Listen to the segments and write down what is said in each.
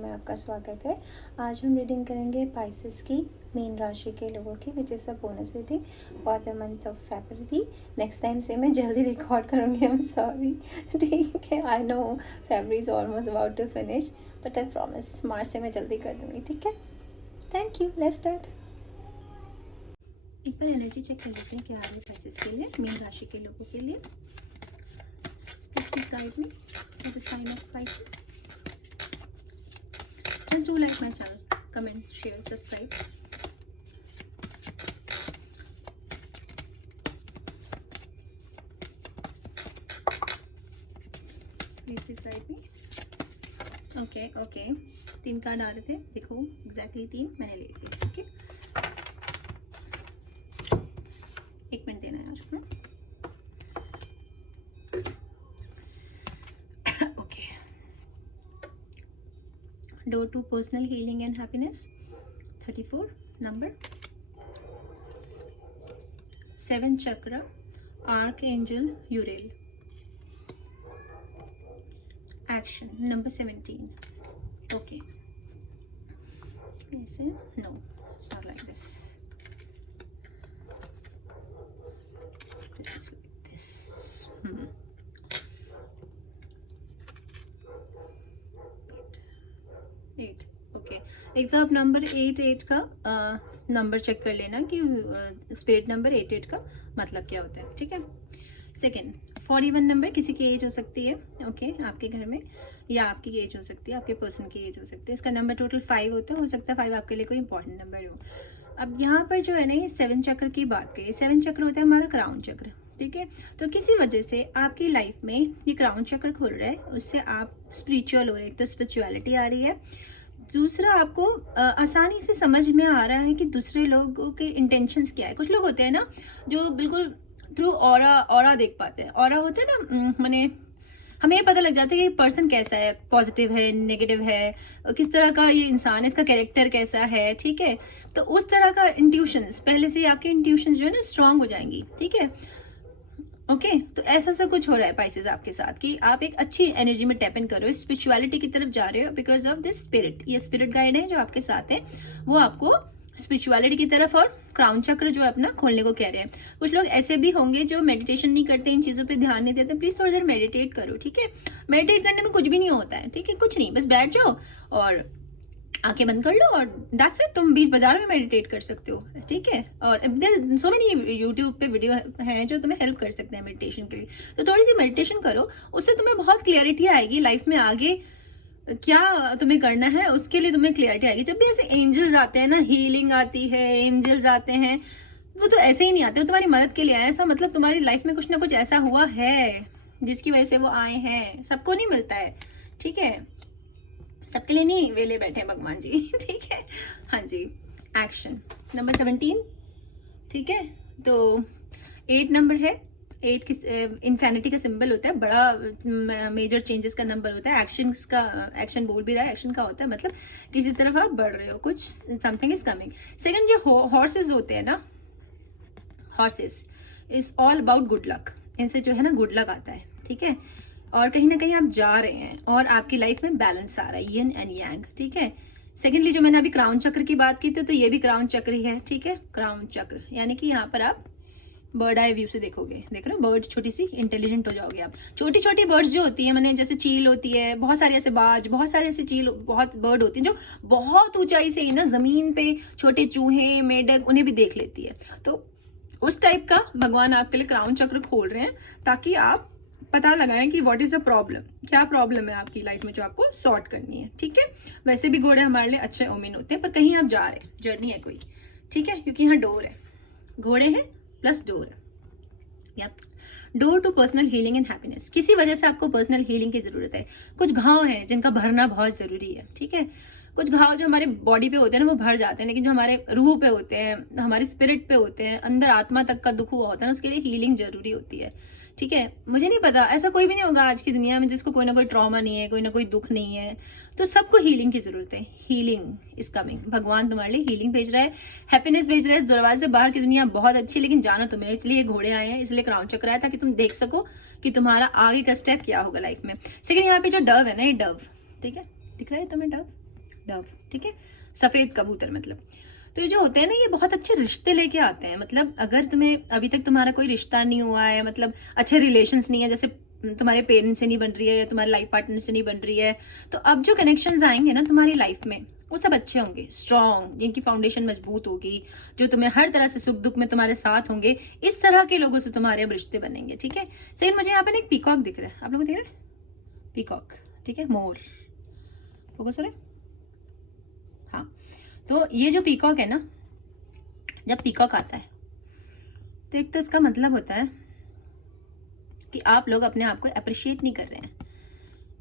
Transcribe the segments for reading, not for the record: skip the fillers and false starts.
में आपका स्वागत है। आज हम रीडिंग करेंगे पाइसेस की मीन राशि के लोगों की, which is a bonus reading for the month of February. Next time से मैं जल्दी रिकॉर्ड करूँगी, आई एम सॉरी। ठीक है, I know February is almost about to finish, but I promise March से मैं जल्दी कर दूँगी। ठीक है, थैंक यू। Let's start. एक बार एनर्जी चेक कर लेते हैं क्या आ रही है पाइसेस के लिए, मीन राशि के लोगों के लिए। Please guide me for the sign of Pisces. Please do like my channel, comment, share, subscribe. Please guide me. Okay. 3 card आ रहे थे, देखो एग्जैक्टली 3 मैंने ले लिए। ठीक है, 1 मिनट देना यार। Door to personal healing and happiness, 34 number. 7 chakra, Archangel Uriel. Action number 17. Okay. Yes, no, it's not like this. This is like this. 8. Okay, एक तो आप नंबर 8 का नंबर चेक कर लेना कि स्पिरिट नंबर 8 का मतलब क्या होता है। ठीक है, सेकंड 41 नंबर किसी की एज हो सकती है। ओके, आपके घर में या आपकी एज हो सकती है, आपके पर्सन की एज हो सकती है। इसका नंबर टोटल 5 होता है, हो सकता है 5 आपके लिए कोई इंपॉर्टेंट नंबर हो। अब यहाँ पर जो है ना, ये 7 चक्र की बात करिए। 7 चक्र होता है हमारा क्राउन चक्र। ठीक है, तो किसी वजह से आपकी लाइफ में ये क्राउन चक्र खुल रहा है, उससे आप स्पिरिचुअल हो रहे हैं। तो स्पिरिचुअलिटी आ रही है। दूसरा, आपको आसानी से समझ में आ रहा है कि दूसरे लोगों के इंटेंशंस क्या है। कुछ लोग होते हैं ना जो बिल्कुल थ्रू ऑरा देख पाते हैं। ऑरा होते हैं ना, माने हमें ये पता लग जाता है कि पर्सन कैसा है, पॉजिटिव है, नेगेटिव है, किस तरह का ये इंसान है, इसका कैरेक्टर कैसा है। ठीक है, तो उस तरह का इंट्यूशंस, पहले से ही आपके इंट्यूशंस जो है ना स्ट्रांग हो जाएंगी। ठीक है, ओके, तो ऐसा सा कुछ हो रहा है पाइसेस आपके साथ कि आप एक अच्छी एनर्जी में टैप इन कर रहे हो, स्पिरिचुअलिटी की तरफ जा रहे हो बिकॉज ऑफ दिस स्पिरिट। ये स्पिरिट गाइड है जो आपके साथ है, वो आपको स्पिरिचुअलिटी की तरफ और क्राउन चक्र जो है अपना खोलने को कह रहे हैं। कुछ लोग ऐसे भी होंगे जो मेडिटेशन नहीं करते, इन चीज़ों पे ध्यान नहीं देते। प्लीज़ थोड़ी देर मेडिटेट करो। ठीक है, मेडिटेट करने में कुछ भी नहीं होता है। ठीक है, कुछ नहीं, बस बैठ जाओ और आंखें बंद कर लो और दैट्स इट। तुम 20 बाजार में मेडिटेट कर सकते हो। ठीक है, और सो मेनी यूट्यूब पे वीडियो हैं जो तुम्हें हेल्प कर सकते हैं मेडिटेशन के लिए। तो थोड़ी सी मेडिटेशन करो, उससे तुम्हें बहुत क्लियरिटी आएगी लाइफ में आगे क्या तुम्हें करना है, उसके लिए तुम्हें क्लियरिटी आएगी। जब भी ऐसे एंजल्स आते हैं ना, हीलिंग आती है, एंजल्स आते हैं, वो तो ऐसे ही नहीं आते, वो तुम्हारी मदद के लिए आए। ऐसा मतलब तुम्हारी लाइफ में कुछ ना कुछ ऐसा हुआ है जिसकी वजह से वो आए हैं। सबको नहीं मिलता है। ठीक है, सबके लिए नहीं वेले बैठे भगवान जी। ठीक है, हाँ जी। Action number 17। ठीक है, तो 8 नंबर है। 8 किस इन्फिनिटी का सिंबल होता है, बड़ा मेजर चेंजेस का नंबर होता है। एक्शन का, एक्शन बोल भी रहा है, एक्शन का होता है मतलब किसी तरफ आप बढ़ रहे हो, कुछ समथिंग इज कमिंग। सेकंड, जो हॉर्सेस होते हैं ना, horses is all about good luck. इनसे जो है ना गुड लक आता है। ठीक है, और कहीं ना कहीं आप जा रहे हैं और आपकी लाइफ में बैलेंस आ रहा है, यिन एंड यांग। ठीक है, सेकेंडली जो मैंने अभी क्राउन चक्र की बात की थी, तो ये भी क्राउन चक्र ही है। ठीक है, क्राउन चक्र यानी कि यहाँ पर आप बर्ड आई व्यू से देखोगे, देख रहे हो, बर्ड छोटी सी इंटेलिजेंट हो जाओगे आप। छोटी छोटी बर्ड्स जो होती है, मैंने जैसे चील होती है, बहुत सारे ऐसे बाज, बहुत सारे ऐसे चील, बहुत बर्ड होती है जो बहुत ऊंचाई से ना जमीन पे छोटे चूहे, मेढक, उन्हें भी देख लेती है। तो उस टाइप का भगवान आपके लिए क्राउन चक्र खोल रहे हैं ताकि आप पता लगाएं कि व्हाट इज द प्रॉब्लम, क्या प्रॉब्लम है आपकी लाइफ में जो आपको सॉर्ट करनी है। ठीक है, वैसे भी घोड़े हमारे लिए अच्छे ओमेन होते हैं, पर कहीं आप जा रहे हैं, जर्नी है कोई। ठीक है, क्योंकि यहाँ डोर है, घोड़े हैं प्लस डोर है। या door to personal healing and happiness. किसी वजह से आपको पर्सनल हीलिंग की जरूरत है। कुछ घाव हैं जिनका भरना बहुत जरूरी है। ठीक है, कुछ घाव जो हमारे बॉडी पे होते हैं ना वो भर जाते हैं, लेकिन जो हमारे रूह पे होते हैं, हमारे स्पिरिट पे होते हैं, अंदर आत्मा तक का दुख हुआ होता है ना, उसके लिए हीलिंग जरूरी होती है। ठीक है, मुझे नहीं पता, ऐसा कोई भी नहीं होगा आज की दुनिया में जिसको कोई ना कोई ट्रॉमा नहीं है, कोई ना कोई दुख नहीं है। तो सबको हीलिंग की जरूरत है। Healing is coming. भगवान तुम्हारे लिए हीलिंग भेज रहा है, हैप्पीनेस भेज रहा है। दरवाजे बाहर की दुनिया बहुत अच्छी है, लेकिन जाना तुम्हें, इसलिए घोड़े आए हैं, इसलिए क्राउन चक्र आया ताकि तुम देख सको कि तुम्हारा आगे का स्टेप क्या होगा लाइफ में। सेकंड, यहाँ पे जो डव है ना, ये डव, ठीक है, दिख रहा है तुम्हें डव? डव, ठीक है, सफ़ेद कबूतर मतलब। तो ये जो होते हैं ना, ये बहुत अच्छे रिश्ते लेके आते हैं। मतलब अगर तुम्हें अभी तक तुम्हारा कोई रिश्ता नहीं हुआ है, मतलब अच्छे रिलेशंस नहीं है, जैसे तुम्हारे पेरेंट्स से नहीं बन रही है या तुम्हारे लाइफ पार्टनर से नहीं बन रही है, तो अब जो कनेक्शंस आएंगे ना तुम्हारी लाइफ में, वो सब अच्छे होंगे, स्ट्रॉन्ग, जिनकी फाउंडेशन मजबूत होगी, जो तुम्हें हर तरह से सुख दुख में तुम्हारे साथ होंगे। इस तरह के लोगों से तुम्हारे अब रिश्ते बनेंगे, ठीक है। सेकंड, मुझे यहाँ पे ना एक पीकॉक दिख रहा है, आप लोगों को दिख रहा है? पीकॉक, ठीक है, मोर, फोकस हो रहा है? हाँ, तो ये जो पीकॉक है ना, जब पीकॉक आता है तो एक तो इसका मतलब होता है कि आप लोग अपने आप को अप्रिशिएट नहीं कर रहे हैं,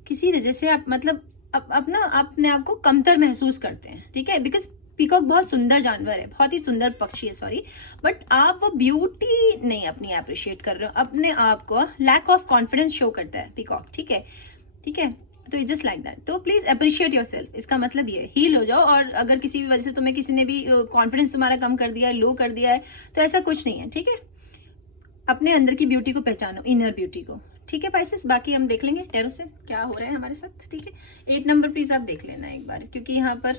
किसी वजह से आप मतलब अपना अपने आप को कमतर महसूस करते हैं, ठीक है। बिकॉज पीकॉक बहुत सुंदर जानवर है, बहुत ही सुंदर पक्षी है, सॉरी, बट आप वो ब्यूटी नहीं अपनी अप्रिशिएट कर रहे हो, अपने आप को लैक ऑफ कॉन्फिडेंस शो करता है पीकॉक, ठीक है, ठीक है। तो इट जस्ट लाइक दैट। तो प्लीज अप्रिशिएट योर सेल्फ, इसका मतलब ये हील हो जाओ। और अगर किसी भी वजह से तुम्हें किसी ने भी कॉन्फिडेंस तुम्हारा कम कर दिया है, लो कर दिया है, तो ऐसा कुछ नहीं है, ठीक है। अपने अंदर की ब्यूटी को पहचानो, इनर ब्यूटी को, ठीक है पाइसेस। बाकी हम देख लेंगे टैरो से क्या हो रहा है हमारे साथ, ठीक है। 8 नंबर प्लीज आप देख लेना एक बार, क्योंकि यहाँ पर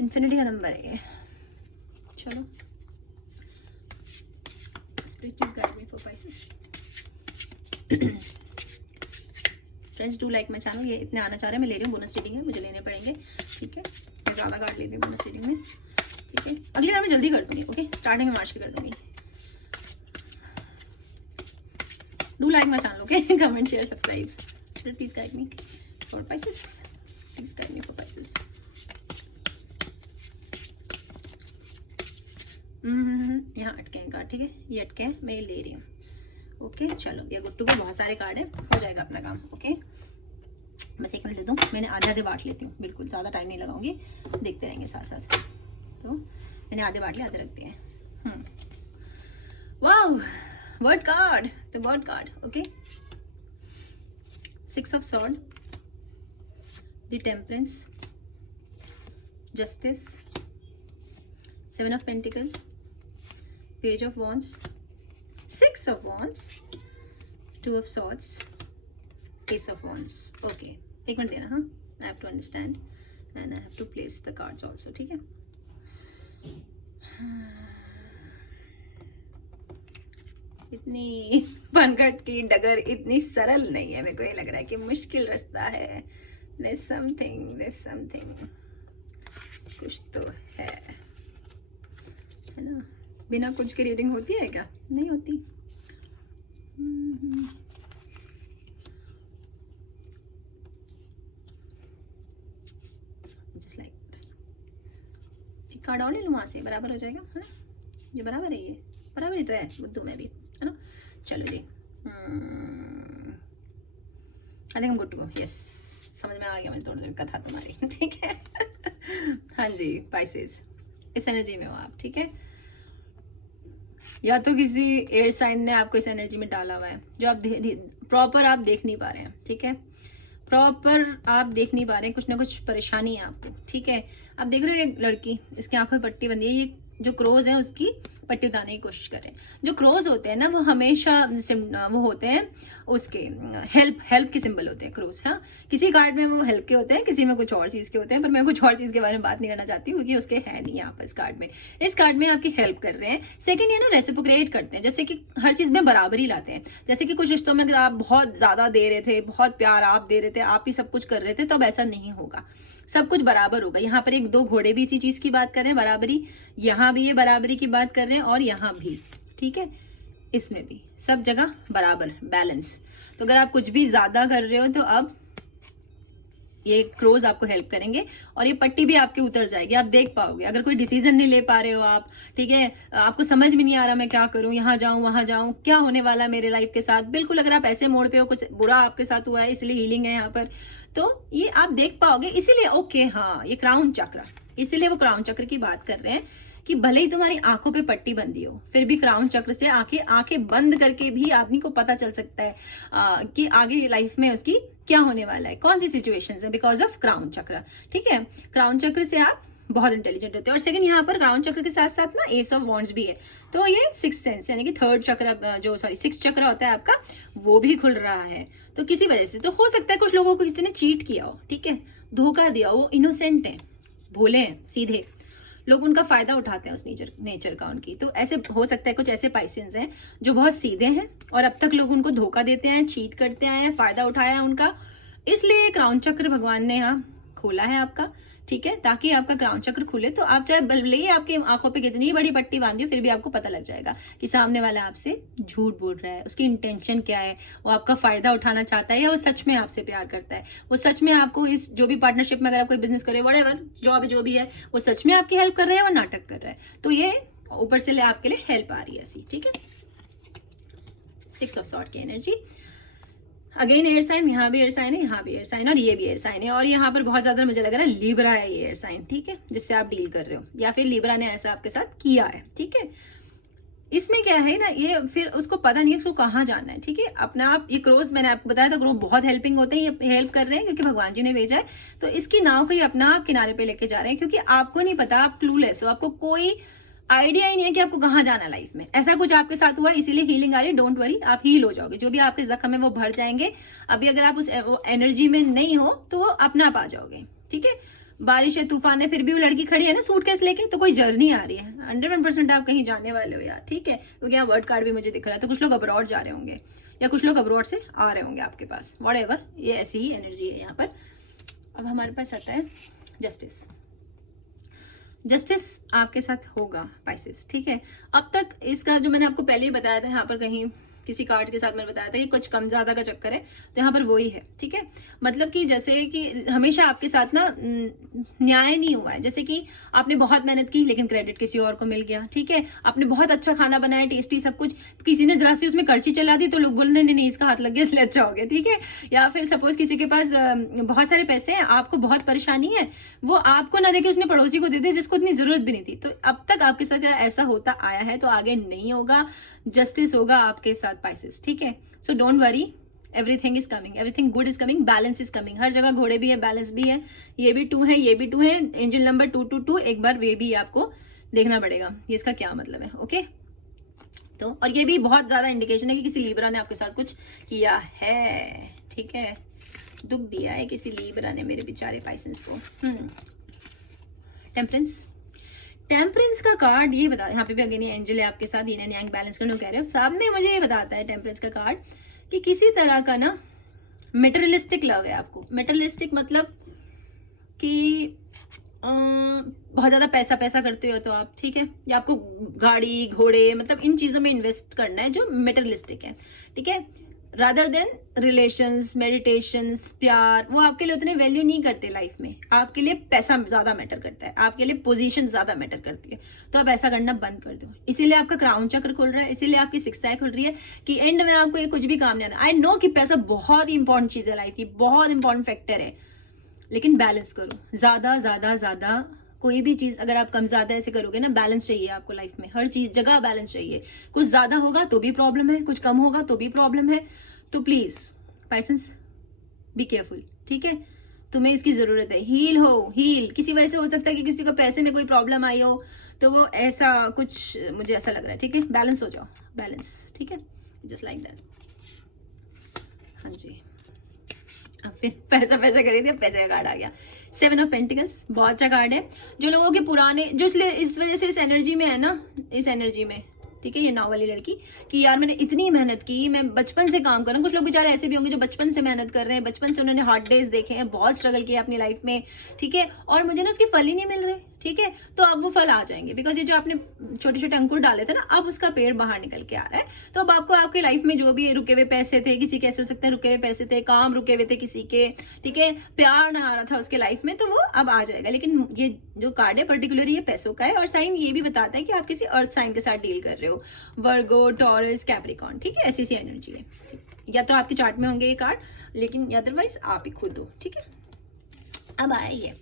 इन्फिनिटी का नंबर है ये। चलो please guide me for Pisces. Friends do like my channel. ये इतने आना चाह रहे हैं, मैं ले रही हूँ, बोनस रीडिंग है, मुझे लेने पड़ेंगे, ठीक है। मैं ज़्यादा कार्ड लेती हूँ बोनस रीडिंग में, ठीक है। अगली बार मैं जल्दी कर दूँगी, ओके, स्टार्टिंग में मार्च के कर दूँगी। Do like my channel, okay, comment share subscribe. Please guide me for Pisces, please guide me for Pisces. यहाँ अटके हैं कार्ड, ठीक है, ये अटके हैं, मैं ये ले रही हूँ, ओके। चलो ये गुट्टू को बहुत सारे कार्ड है, हो जाएगा अपना काम, ओके। बस 1 मिनट दे दूँ, मैंने आधे आधे बांट लेती हूँ, बिल्कुल ज़्यादा टाइम नहीं लगाऊंगी, देखते रहेंगे साथ साथ। तो मैंने आधे बांट लिए, आधे रखते हैं। Wow, word card, the word card, okay. 6 of sword, the temperance, justice, 7 of pentacles, page of wands, 6 of wands, 2 of swords, ace of wands, okay। 1 minute देना, हाँ, I have to understand and I have to place the cards also, ठीक है। इतनी पनघट की डगर इतनी सरल नहीं है, मेरे को ये लग रहा है कि मुश्किल रास्ता है। There's something, कुछ तो है ना। बिना कुछ की रीडिंग होती है क्या? नहीं होती। जस्ट लाइक एक कार्ड और ले लूँ वहाँ से, बराबर हो जाएगा, है ना। ये बराबर है, ये बराबर ही तो है बुद्धू में भी, है ना। चलो जी, I think good to go, yes, समझ में आ गया मुझे थोड़ी देर कथा तुम्हारी, ठीक है। हाँ जी पाइसेस, इस एनर्जी में हो आप, ठीक है। या तो किसी एयर साइन ने आपको इस एनर्जी में डाला हुआ है, जो आप प्रॉपर आप देख नहीं पा रहे हैं, ठीक है। प्रॉपर आप देख नहीं पा रहे हैं, कुछ ना कुछ परेशानी है आपको, ठीक है। आप देख रहे हो एक लड़की, इसकी आंखों में पट्टी बंधी है, ये जो क्रोज है उसकी पट्टी उतारने की कोशिश कर रहे हैं। जो क्रोज होते हैं ना, वो हमेशा वो होते हैं उसके हेल्प के सिंबल होते हैं क्रोज, हाँ। किसी कार्ड में वो हेल्प के होते हैं, किसी में कुछ और चीज़ के होते हैं, पर मैं कुछ और चीज़ के बारे में बात नहीं करना चाहती क्योंकि उसके है नहीं यहाँ पर इस कार्ड में। इस कार्ड में आपकी हेल्प कर रहे हैं। सेकंड, ये ना रेसिप्रोकेट करते हैं, जैसे कि हर चीज़ में बराबरी लाते हैं। जैसे कि कुछ रिश्तों में अगर आप बहुत ज़्यादा दे रहे थे, बहुत प्यार आप दे रहे थे, आप ही सब कुछ कर रहे थे, तो अब ऐसा नहीं होगा, सब कुछ बराबर होगा। यहाँ पर 1-2 घोड़े भी इसी चीज की बात कर रहे हैं, बराबरी, यहाँ भी ये बराबरी की बात कर रहे हैं और यहाँ भी, ठीक है, इसमें भी, सब जगह बराबर, बैलेंस। तो अगर आप कुछ भी ज्यादा कर रहे हो तो अब ये क्रोज आपको हेल्प करेंगे और ये पट्टी भी आपके उतर जाएगी, आप देख पाओगे। अगर कोई डिसीजन नहीं ले पा रहे हो आप, ठीक है, आपको समझ में नहीं आ रहा मैं क्या करूं, यहाँ जाऊं वहां जाऊं, क्या होने वाला है मेरे लाइफ के साथ, बिल्कुल अगर आप ऐसे मोड़ पे हो, कुछ बुरा आपके साथ हुआ है इसलिए हीलिंग है यहाँ पर, तो ये आप देख पाओगे। इसीलिए ओके, हाँ, ये क्राउन चक्र, इसीलिए वो क्राउन चक्र की बात कर रहे हैं कि भले ही तुम्हारी आंखों पे पट्टी बंधी हो, फिर भी क्राउन चक्र से आंखें बंद करके भी आदमी को पता चल सकता है कि आगे लाइफ में उसकी क्या होने वाला है, कौन सी सिचुएशंस है, बिकॉज ऑफ क्राउन चक्र, ठीक है। क्राउन चक्र से आप बहुत इंटेलिजेंट होते हैं। और सेकंड, यहाँ पर क्राउन चक्र के साथ साथ ना एस ऑफ वॉन्ड्स भी है, तो ये 6th सेंस यानी कि 3rd चक्र, जो 6th चक्र होता है आपका, वो भी खुल रहा है। तो किसी वजह से तो हो सकता है कुछ लोगों को किसी ने चीट किया हो, ठीक है, धोखा दिया, वो इनोसेंट है, भोले हैं, सीधे, लोग उनका फायदा उठाते हैं उस नेचर का उनकी। तो ऐसे हो सकता है कुछ ऐसे पाइसेंस हैं जो बहुत सीधे हैं और अब तक लोग उनको धोखा देते हैं, चीट करते आए हैं, फायदा उठाया है उनका, इसलिए क्राउन चक्र भगवान ने यहाँ खोला है आपका, ठीक है, ताकि आपका क्राउन चक्र खुले तो आप चाहे भले ही आपकी आंखों पे कितनी बड़ी पट्टी बांधी हो फिर भी आपको पता लग जाएगा कि सामने वाला आपसे झूठ बोल रहा है, उसकी इंटेंशन क्या है, वो आपका फायदा उठाना चाहता है या वो सच में आपसे प्यार करता है, वो सच में आपको इस जो भी पार्टनरशिप में अगर आप कोई बिजनेस करे, व्हाटएवर जॉब जो भी है, वो सच में आपकी हेल्प कर रहे हैं और नाटक कर रहा है। तो ये ऊपर से आपके लिए हेल्प आ रही है ऐसी, ठीक है। 6 ऑफ सॉर्ड की एनर्जी, अगेन एयर साइन, यहाँ भी एयर साइन है, यहाँ भी एयर साइन और ये भी एयर साइन है और यहाँ पर बहुत ज्यादा मुझे लग रहा है लिब्रा है ये एयर साइन, ठीक है, जिससे आप डील कर रहे हो या फिर लिब्रा ने ऐसा आपके साथ किया है, ठीक है। इसमें क्या है ना, ये फिर उसको पता नहीं है उसको कहाँ जाना है, ठीक है। अपना आप ये क्रोज, मैंने आपको बताया था क्रोज बहुत हेल्पिंग होते हैं, ये हेल्प कर रहे हैं क्योंकि भगवान जी ने भेजा है, तो इसकी नाव को ये अपना आप किनारे पे लेके जा रहे हैं क्योंकि आपको नहीं पता, आप क्लूलेस हो, आपको कोई आइडिया ही नहीं है कि आपको कहाँ जाना है लाइफ में। ऐसा कुछ आपके साथ हुआ इसीलिए हीलिंग आ रही है, डोंट वरी, आप हील हो जाओगे, जो भी आपके जख्म है वो भर जाएंगे। अभी अगर आप उस एनर्जी में नहीं हो तो वो अपने आप आ जाओगे, ठीक है। बारिश है, तूफान है, फिर भी वो लड़की खड़ी है ना सूटकेस लेके, तो कोई जर्नी आ रही है, 100% आप कहीं जाने वाले हो यार, ठीक है, क्योंकि यहाँ वर्ड कार्ड भी मुझे दिख रहा है, तो कुछ लोग अब्रॉड जा रहे होंगे या कुछ लोग अब्रॉड से आ रहे होंगे आपके पास, व्हाटएवर, ये ऐसी ही एनर्जी है यहाँ पर। अब हमारे पास आता है जस्टिस। जस्टिस आपके साथ होगा पाइसेस, ठीक है। अब तक इसका जो मैंने आपको पहले ही बताया था, यहाँ पर कहीं किसी कार्ड के साथ मैंने बताया था कि कुछ कम ज्यादा का चक्कर है, तो यहाँ पर वही है, ठीक है। मतलब कि जैसे कि हमेशा आपके साथ ना न्याय नहीं हुआ है, जैसे कि आपने बहुत मेहनत की लेकिन क्रेडिट किसी और को मिल गया, ठीक है। आपने बहुत अच्छा खाना बनाया, टेस्टी सब कुछ, किसी ने जरा सी उसमें करची चला दी तो लोग बोल रहे नहीं इसका हाथ लग गया इसलिए अच्छा हो गया, ठीक है। या फिर सपोज किसी के पास बहुत सारे पैसे हैं, आपको बहुत परेशानी है, वो आपको ना देके उसने पड़ोसी को दे दी जिसको इतनी जरूरत भी नहीं थी। तो अब तक आपके साथ ऐसा होता आया है तो आगे नहीं होगा, जस्टिस होगा आपके साथ पाइसेस, ठीक है। So don't worry, everything is coming, everything good is coming, balance is coming, हर जगह घोड़े भी है, बैलेंस भी है, ये भी 2 है, ये भी 2 है, एंजल नंबर 222, एक बार वे भी आपको देखना पड़ेगा ये इसका क्या मतलब है, ओके। तो और ये भी बहुत ज्यादा इंडिकेशन है कि किसी लीब्रा ने आपके साथ कुछ किया है, ठीक है, दुख दिया है किसी लीब्रा ने मेरे बेचारे पाइसेंस को। टेम्परेंस, टेम्परेंस का कार्ड ये बता, यहाँ पे भी अगेन एंजल है आपके साथ, yin and yang बैलेंस करने को कह रहे हो, सामने मुझे ये बताता है टेम्परेंस का कार्ड कि किसी तरह का ना मेटेरियलिस्टिक लव है आपको। मेटेरियलिस्टिक मतलब कि बहुत ज़्यादा पैसा पैसा करते हो तो आप, ठीक है, या आपको गाड़ी घोड़े मतलब इन चीज़ों में इन्वेस्ट करना है जो मेटेरियलिस्टिक है, ठीक है, रादर देन रिलेशंस, मेडिटेशंस, प्यार, वो आपके लिए उतने वैल्यू नहीं करते लाइफ में। आपके लिए पैसा ज्यादा मैटर करता है, आपके लिए पोजीशन ज्यादा मैटर करती है, तो आप ऐसा करना बंद कर दो। इसीलिए आपका क्राउन चक्र खुल रहा है, इसीलिए आपकी 6th आई खुल रही है कि एंड में आपको ये कुछ भी काम नहीं आना। आई नो कि पैसा बहुत ही इंपॉर्टेंट चीज है लाइफ की, बहुत इंपॉर्टेंट फैक्टर है, लेकिन बैलेंस करो, ज्यादा ज्यादा ज्यादा कोई भी चीज अगर आप कम ज्यादा ऐसे करोगे ना, बैलेंस चाहिए आपको लाइफ में, हर चीज जगह बैलेंस चाहिए। कुछ ज्यादा होगा तो भी प्रॉब्लम है, कुछ कम होगा तो भी प्रॉब्लम है। तो प्लीज पाइसेंस बी केयरफुल, ठीक है, तुम्हें इसकी जरूरत है। हील हो, हील, किसी वजह से हो सकता है कि किसी को पैसे में कोई प्रॉब्लम आई हो, तो वो ऐसा कुछ मुझे ऐसा लग रहा है, ठीक है, बैलेंस हो जाओ, बैलेंस, ठीक है, जस्ट लाइक दैट। हाँ जी, अब फिर पैसा पैसा करी थी, पैसे का कार्ड आ गया, 7 ऑफ पेंटिकल्स, बहुत अच्छा कार्ड है। जो लोगों के पुराने, जो इसलिए इस वजह से इस एनर्जी में है ना, इस एनर्जी में, ठीक है, ये नाव वाली लड़की कि यार मैंने इतनी मेहनत की, मैं बचपन से काम कर रहा हूँ। कुछ लोग बेचारे ऐसे भी होंगे जो बचपन से मेहनत कर रहे हैं, बचपन से उन्होंने हार्ड डेज देखे हैं, बहुत स्ट्रगल किया अपनी लाइफ में, ठीक है, और मुझे ना उसके फल ही नहीं मिल रहे, ठीक है, तो अब वो फल आ जाएंगे, बिकॉज ये जो आपने छोटे छोटे अंकुर डाले थे ना, अब उसका पेड़ बाहर निकल के आ रहा है। तो अब आपको आपकी लाइफ में जो भी रुके हुए पैसे थे, किसी कैसे हो सकते हैं रुके हुए पैसे थे, काम रुके हुए थे किसी के, ठीक है, प्यार ना आ रहा था उसके लाइफ में, तो वो अब आ जाएगा। लेकिन ये जो कार्ड है पर्टिकुलरली ये पैसों का है, और साइन ये भी बताता है कि आप किसी अर्थ साइन के साथ डील कर रहे हो, वर्गो, टॉरस, कैप्रिकॉर्न, ठीक है, ऐसी सी एनर्जी है। या तो आपके चार्ट में होंगे ये कार्ड, लेकिन अदरवाइज आप ही खुद हो, ठीक है। अब आया ये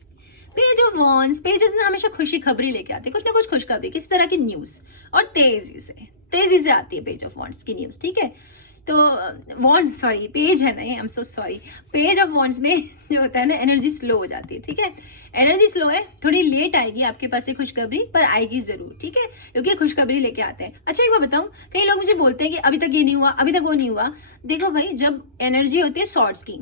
पेज ऑफ वॉन्ड्स। पेजेस ना हमेशा खुशी खबरी लेके आते हैं, कुछ ना कुछ खुशखबरी, किसी तरह की न्यूज, और तेजी से आती है पेज ऑफ वॉन्ड्स की न्यूज, ठीक है। तो वॉन्ड, सॉरी पेज है ना ये, I am so sorry, page of wands में जो होता है ना, एनर्जी स्लो हो जाती है, ठीक है, एनर्जी स्लो है, थोड़ी लेट आएगी आपके पास ये खुशखबरी, पर आएगी जरूर, ठीक है, क्योंकि खुशखबरी लेके आते हैं। अच्छा एक बात बताऊं, कई लोग मुझे बोलते हैं कि अभी तक ये नहीं हुआ, अभी तक वो नहीं हुआ। देखो भाई, जब एनर्जी होती है सॉर्ड्स की,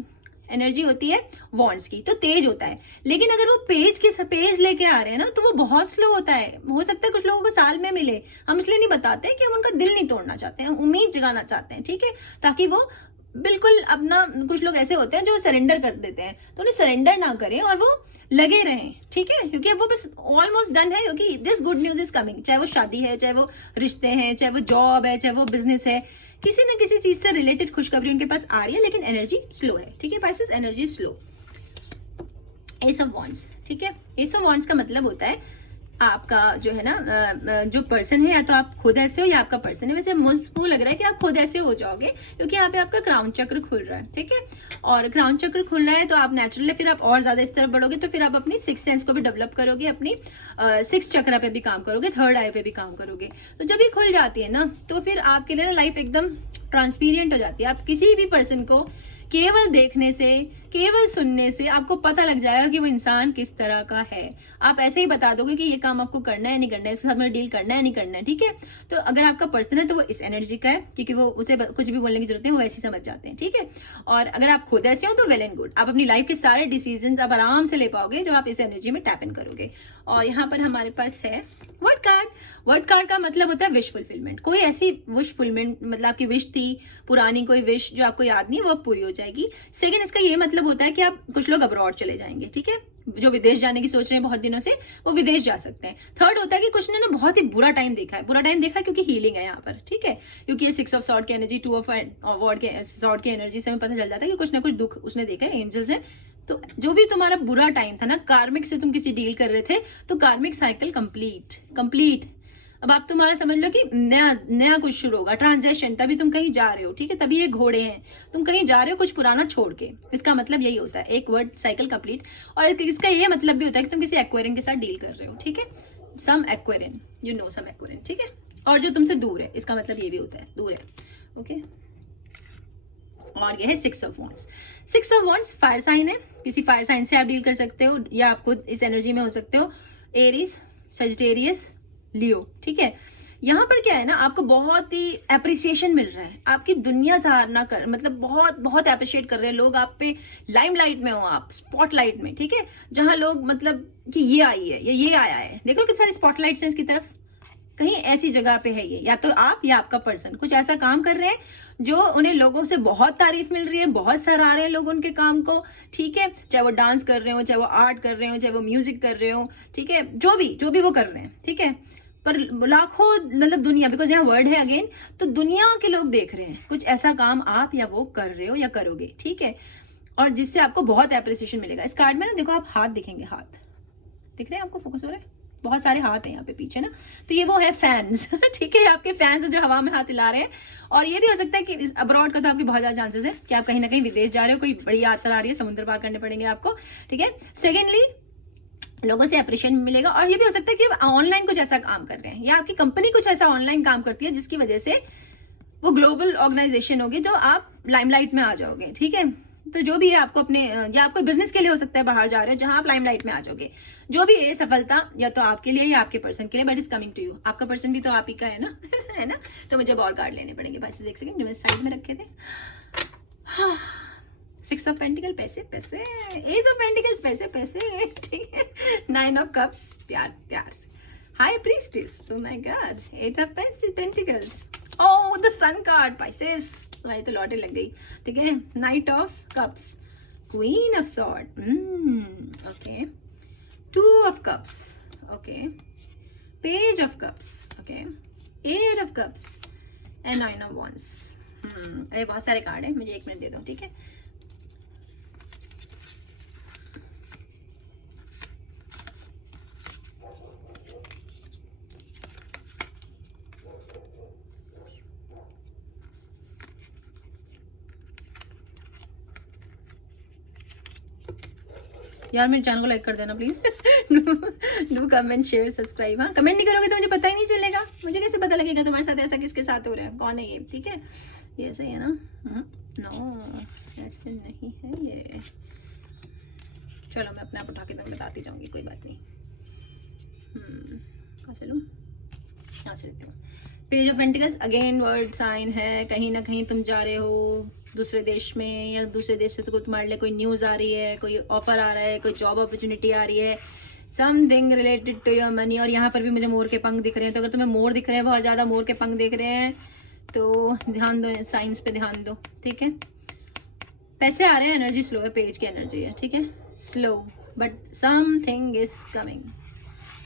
एनर्जी होती है वॉन्ड्स की, तो तेज होता है। लेकिन अगर वो पेज लेके आ रहे हैं ना, तो वो बहुत स्लो होता है। हो सकता है कुछ लोगों को साल में मिले, हम इसलिए नहीं बताते कि हम उनका दिल नहीं तोड़ना चाहते हैं, उम्मीद जगाना चाहते हैं, ठीक है, ताकि वो बिल्कुल अपना, कुछ लोग ऐसे होते हैं जो सरेंडर कर देते हैं, तो उन्हें सरेंडर ना करें और वो लगे रहें, ठीक है, क्योंकि वो बस ऑलमोस्ट डन है, क्योंकि this good news is coming. चाहे वो शादी है, चाहे वो रिश्ते हैं, चाहे वो जॉब है, चाहे वो बिजनेस है, किसी न किसी चीज से रिलेटेड खुशखबरी उनके पास आ रही है, लेकिन एनर्जी स्लो है, ठीक है Pisces, energy slow. S of wands, ठीक है, एस ऑफ वॉन्ड्स का मतलब होता है आपका जो है ना, जो पर्सन है, या तो आप खुद ऐसे हो या आपका पर्सन है। वैसे मुझको लग रहा है कि आप खुद ऐसे हो जाओगे, क्योंकि यहाँ पे आपका क्राउन चक्र खुल रहा है, ठीक है, और क्राउन चक्र खुल रहा है तो आप नेचुरली फिर आप और ज्यादा इस तरफ बढ़ोगे, तो फिर आप अपनी सिक्स सेंस को भी डेवलप करोगे, अपनी सिक्स चक्र पे भी काम करोगे, थर्ड आई पे भी काम करोगे। तो जब ये खुल जाती है ना, तो फिर आपके लिए ना लाइफ एकदम ट्रांसपीरियंट हो जाती है। आप किसी भी पर्सन को केवल देखने से, केवल सुनने से आपको पता लग जाएगा कि वो इंसान किस तरह का है। आप ऐसे ही बता दोगे कि ये काम आपको करना है नहीं करना है, इसके साथ में डील करना है नहीं करना है, ठीक है। तो अगर आपका पर्सन है तो वो इस एनर्जी का है, क्योंकि वो उसे कुछ भी बोलने की जरूरत नहीं, वो ऐसे समझ जाते हैं, ठीक है। और अगर आप खुद ऐसे हो तो वेल एंड गुड, आप अपनी लाइफ के सारे डिसीजन आप आराम से ले पाओगे जब आप इस एनर्जी में टैप इन करोगे। और यहाँ पर हमारे पास है वर्ड कार्ड। वर्ड कार्ड का मतलब होता है विश फुलफिलमेंट। कोई ऐसी विश फुलफिलमेंट, मतलब आपकी विश थी पुरानी कोई विश जो आपको याद नहीं, वो पूरी हो जाएगी। सेकंड, इसका ये मतलब होता है कि आप, कुछ लोग अब्रॉड चले जाएंगे, ठीक है, जो विदेश जाने की सोच रहे हैं बहुत दिनों से, वो विदेश जा सकते हैं। थर्ड होता है कि कुछ ने ना बहुत ही बुरा टाइम देखा है, बुरा टाइम देखा है क्योंकि हीलिंग है यहाँ पर, ठीक है, क्योंकि ये 6 ऑफ सॉर्ड की एनर्जी, 2 ऑफ वॉर्ड के सॉर्ड की एनर्जी से हमें पता चल जाता है कि कुछ ना कुछ दुख उसने देखा है, एंजल्स है। तो जो भी तुम्हारा बुरा टाइम था ना, कार्मिक से तुम किसी डील कर रहे थे, तो कार्मिक साइकिल कंप्लीट। अब आप तुम्हारा समझ लो कि नया कुछ शुरू होगा, ट्रांजेक्शन, तभी तुम कहीं जा रहे हो, ठीक है, तभी ये घोड़े हैं, तुम कहीं जा रहे हो कुछ पुराना छोड़ के। इसका मतलब यही होता है, एक वर्ड साइकिल कंप्लीट। और इसका ये मतलब भी होता है कि तुम किसी एक्वेरियन के साथ डील कर रहे हो, ठीक है, some Aquarian, you know some Aquarian, ठीक है, और जो तुमसे दूर है, इसका मतलब ये भी होता है दूर है, ओके। और यह है 6 of wands. 6 of wands fire sign है, किसी फायर साइन से आप डील कर सकते हो, या आप खुद इस एनर्जी में हो सकते हो, एरीज, सजिटेरियस, लियो, ठीक है। यहाँ पर क्या है ना, आपको बहुत ही अप्रिसिएशन मिल रहा है, आपकी दुनिया सराहना कर, मतलब बहुत बहुत अप्रिशिएट कर रहे हैं लोग आप पे, लाइमलाइट में हो आप, स्पॉटलाइट में, ठीक है, जहां लोग मतलब कि ये आई है ये आया है, देख लो कितनी सारी स्पॉटलाइट्स हैं इसकी तरफ, कहीं ऐसी जगह पे है ये, या तो आप या आपका पर्सन कुछ ऐसा काम कर रहे हैं जो उन्हें लोगों से बहुत तारीफ मिल रही है, बहुत सराह रहे हैं लोग उनके काम को, ठीक है, चाहे वो डांस कर रहे हो, चाहे वो आर्ट कर रहे हो, चाहे वो म्यूजिक कर रहे हो, ठीक है, जो भी वो कर रहे हैं, ठीक है, पर लाखों, मतलब दुनिया, बिकॉज यहाँ वर्ड है अगेन, तो दुनिया के लोग देख रहे हैं कुछ ऐसा काम आप या वो कर रहे हो या करोगे, ठीक है, और जिससे आपको बहुत एप्रिसिएशन मिलेगा। इस कार्ड में ना देखो, आप हाथ दिखेंगे, हाथ दिख रहे हैं आपको, फोकस हो रहा है, बहुत सारे हाथ हैं यहाँ पे पीछे ना, तो ये वो है फैंस ठीक है, आपके फैंस जो हवा में हाथ हिला रहे हैं। और ये भी हो सकता है कि अब्रॉड का तो आपके बहुत ज्यादा चांसेस है कि आप कहीं ना कहीं विदेश जा रहे हो, कोई बड़ी यात्रा आ रही है, समुद्र पार करने पड़ेंगे आपको, ठीक है। सेकेंडली, लोगों से अप्रिशिएशन मिलेगा। और ये भी हो सकता है कि ऑनलाइन कुछ ऐसा काम कर रहे हैं, या आपकी कंपनी कुछ ऐसा ऑनलाइन काम करती है जिसकी वजह से वो ग्लोबल ऑर्गेनाइजेशन होगी, जो आप लाइमलाइट में आ जाओगे, ठीक है। तो जो भी है आपको अपने, या आपको बिजनेस के लिए हो सकता है बाहर जा रहे हो, जहां आप लाइमलाइट में आ जाओगे, जो भी है सफलता या तो आपके लिए या आपके पर्सन के लिए, but is coming to you. आपका पर्सन भी तो आप ही का है ना है ना। तो मुझे और कार्ड लेने पड़ेंगे भाई से, एक सेकंड, जो मैंने साइड में रखे थे। हाँ, 6 ऑफ पेंटिकल, पैसे, एज ऑफ पेंटिकल्स, पैसे, ठीक है। 9 ऑफ कप्स, प्यार, high priestess, oh my god, 8 of pentacles, oh the sun card, Pisces, भाई तो लॉटरी लग गई, ठीक है। Knight of cups, queen of sword, okay, 2 of cups, okay, page of cups, okay, 8 of cups and 9 of wands. अरे बहुत सारे card है, मुझे 1 मिनट दे दो, ठीक है। यार मेरे चैनल को लाइक कर देना please do comment, share, subscribe. हाँ, कमेंट नहीं करोगे तो मुझे पता ही नहीं चलेगा, मुझे कैसे पता लगेगा तुम्हारे साथ ऐसा किसके साथ हो रहा है, कौन है ये, ठीक है। ये ऐसा ही है ना, नो ऐसे नहीं है ये। चलो मैं अपने आप उठा के तुम्हें बताती जाऊंगी, कोई बात नहीं। कहाँ से लूँ, यहाँ से लेती हूँ। Page of pentacles, again word sign है, कहीं ना कहीं तुम जा रहे हो दूसरे देश में, या दूसरे देश से तो तुम्हारे लिए कोई न्यूज़ आ रही है, कोई ऑफर आ रहा है, कोई जॉब अपॉर्चुनिटी आ रही है, something related to your money. और यहाँ पर भी मुझे मोर के पंख दिख रहे हैं, तो अगर तुम्हें मोर दिख रहे हैं, बहुत ज़्यादा मोर के पंख दिख रहे हैं, तो ध्यान दो, साइंस पे ध्यान दो, ठीक है। पैसे आ रहे हैं, एनर्जी स्लो है, पेज की एनर्जी है, ठीक है, slow, but something is coming,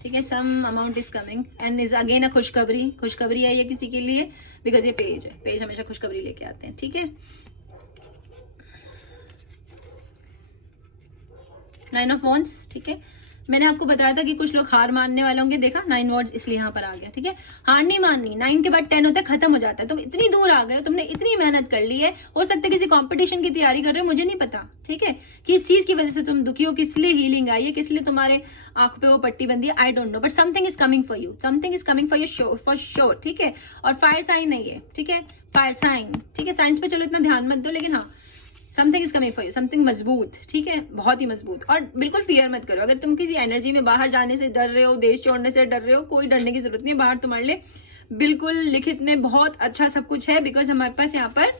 ठीक है, some amount is coming and is again a खुशखबरी है ये किसी के लिए, बिकॉज ये पेज है, पेज हमेशा खुशखबरी लेके आते हैं, ठीक है। 9 ऑफ वॉन्ड्स, ठीक है। मैंने आपको बताया था कि कुछ लोग हार मानने वाले होंगे, देखा 9 वर्ड्स इसलिए यहाँ पर आ गया, ठीक है। हार नहीं माननी, 9 के बाद 10 होता है, खत्म हो जाता है। तुम इतनी दूर आ गए हो, तुमने इतनी मेहनत कर ली है, हो सकता है किसी कंपटीशन की तैयारी कर रहे हो, मुझे नहीं पता, ठीक है, किस चीज की वजह से तुम दुखी हो, किस लिए हीलिंग आई है, किस लिए तुम्हारे आंख पे वो पट्टी बंदी है, I don't know, but something is coming for you, something is coming for your for sure, ठीक है। और फायर साइन नहीं है, ठीक है, फायर साइन, ठीक है। साइंस पे चलो इतना ध्यान मत दो, लेकिन हाँ something is coming for you, something मजबूत, ठीक है, बहुत ही मजबूत। और बिल्कुल फियर मत करो, अगर तुम किसी एनर्जी में बाहर जाने से डर रहे हो, देश छोड़ने से डर रहे हो, कोई डरने की जरूरत नहीं है। बाहर तुम्हारे लिए बिल्कुल लिखित में बहुत अच्छा सब कुछ है, बिकॉज हमारे पास यहाँ पर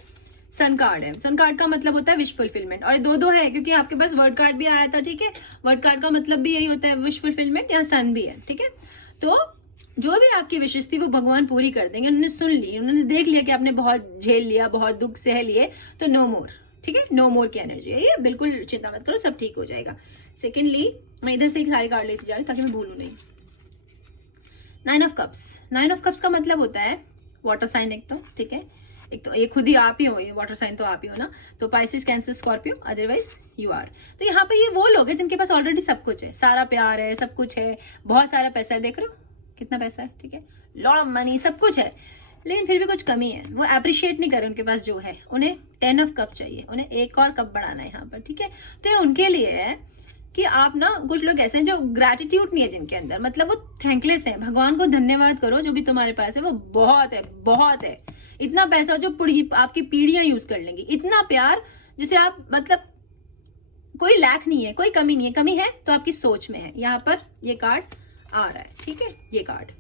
सन कार्ड है। सन कार्ड का मतलब होता है विश फुलफिलमेंट, और दो है क्योंकि आपके पास वर्ड कार्ड भी आया था, ठीक है। वर्ड कार्ड का मतलब भी यही होता है, विश फुलफिलमेंट, या सन भी है, ठीक है। तो जो भी आपकी विशेष थी वो भगवान पूरी कर देंगे। उन्होंने सुन ली, उन्होंने देख लिया कि आपने बहुत झेल लिया, बहुत दुख सह लिए, तो नो मोर, ठीक है, नो मोर की एनर्जी है ये, बिल्कुल चिंता मत करो, सब ठीक हो जाएगा। सेकेंडली मैं इधर से एक सारी कार्ड लेती जा रही हूँ ताकि मैं भूलूं नहीं। 9 ऑफ कप्स, 9 ऑफ कप्स का मतलब होता है वाटर साइन, एक तो ठीक है, एक तो ये खुद ही आप ही हो, ये वाटर साइन तो आप ही हो ना, तो Pisces, Cancer, Scorpio, otherwise you are. तो यहाँ पे ये वो लोग हैं जिनके पास ऑलरेडी सब कुछ है, सारा प्यार है, सब कुछ है, बहुत सारा पैसा है, देख रहे हो कितना पैसा है, ठीक है, लॉट ऑफ मनी, सब कुछ है, लेकिन फिर भी कुछ कमी है, वो अप्रिशिएट नहीं कर रहे उनके पास जो है। उन्हें 10 ऑफ कप चाहिए, उन्हें एक और कप बढ़ाना है यहाँ पर, ठीक है। तो ये उनके लिए है कि आप ना, कुछ लोग ऐसे हैं जो ग्रैटिट्यूड नहीं है जिनके अंदर, मतलब वो थैंकलेस है। भगवान को धन्यवाद करो, जो भी तुम्हारे पास है वो बहुत है, बहुत है। इतना पैसा जो आपकी पीढ़ियां यूज कर लेंगी, इतना प्यार जिसे आप, मतलब कोई लैक नहीं है, कोई कमी नहीं है, कमी है तो आपकी सोच में है। यहाँ पर ये कार्ड आ रहा है, ठीक है, ये कार्ड,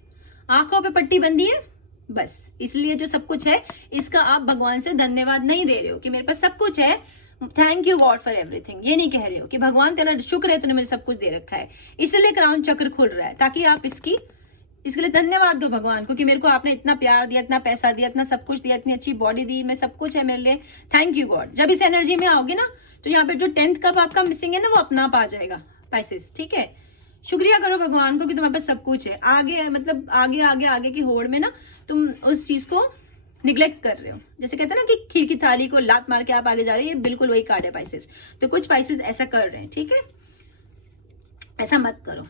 आंखों पे पट्टी बंदी है बस, इसलिए जो सब कुछ है इसका आप भगवान से धन्यवाद नहीं दे रहे हो कि मेरे पास सब कुछ है, thank you God for everything, ये नहीं कह रहे हो कि भगवान तेरा शुक्र है तूने मुझे सब कुछ दे रखा है, इसलिए क्राउन चक्र खुल रहा है, ताकि आप इसके लिए धन्यवाद दो भगवान को कि मेरे को आपने इतना प्यार दिया, इतना पैसा दिया, इतना सब कुछ दिया, इतनी अच्छी बॉडी दी, मैं सब कुछ है मेरे लिए, थैंक यू गॉड। जब इस एनर्जी में आओगे ना, तो यहाँ पे जो 10th कप आपका मिसिंग है ना, वो अपना आप आ जाएगा, पाइसेस, ठीक है। शुक्रिया करो भगवान को कि तुम्हारे पास सब कुछ है। आगे मतलब आगे आगे आगे की होड़ में ना तुम उस चीज को निग्लेक्ट कर रहे हो, जैसे कहते हैं ना कि खीर की थाली को लात मार के आप आगे जा रहे हो, ये बिल्कुल वही कार्ड है पाइसेस। तो कुछ पाइसेस ऐसा कर रहे हैं, ठीक है, ऐसा मत करो।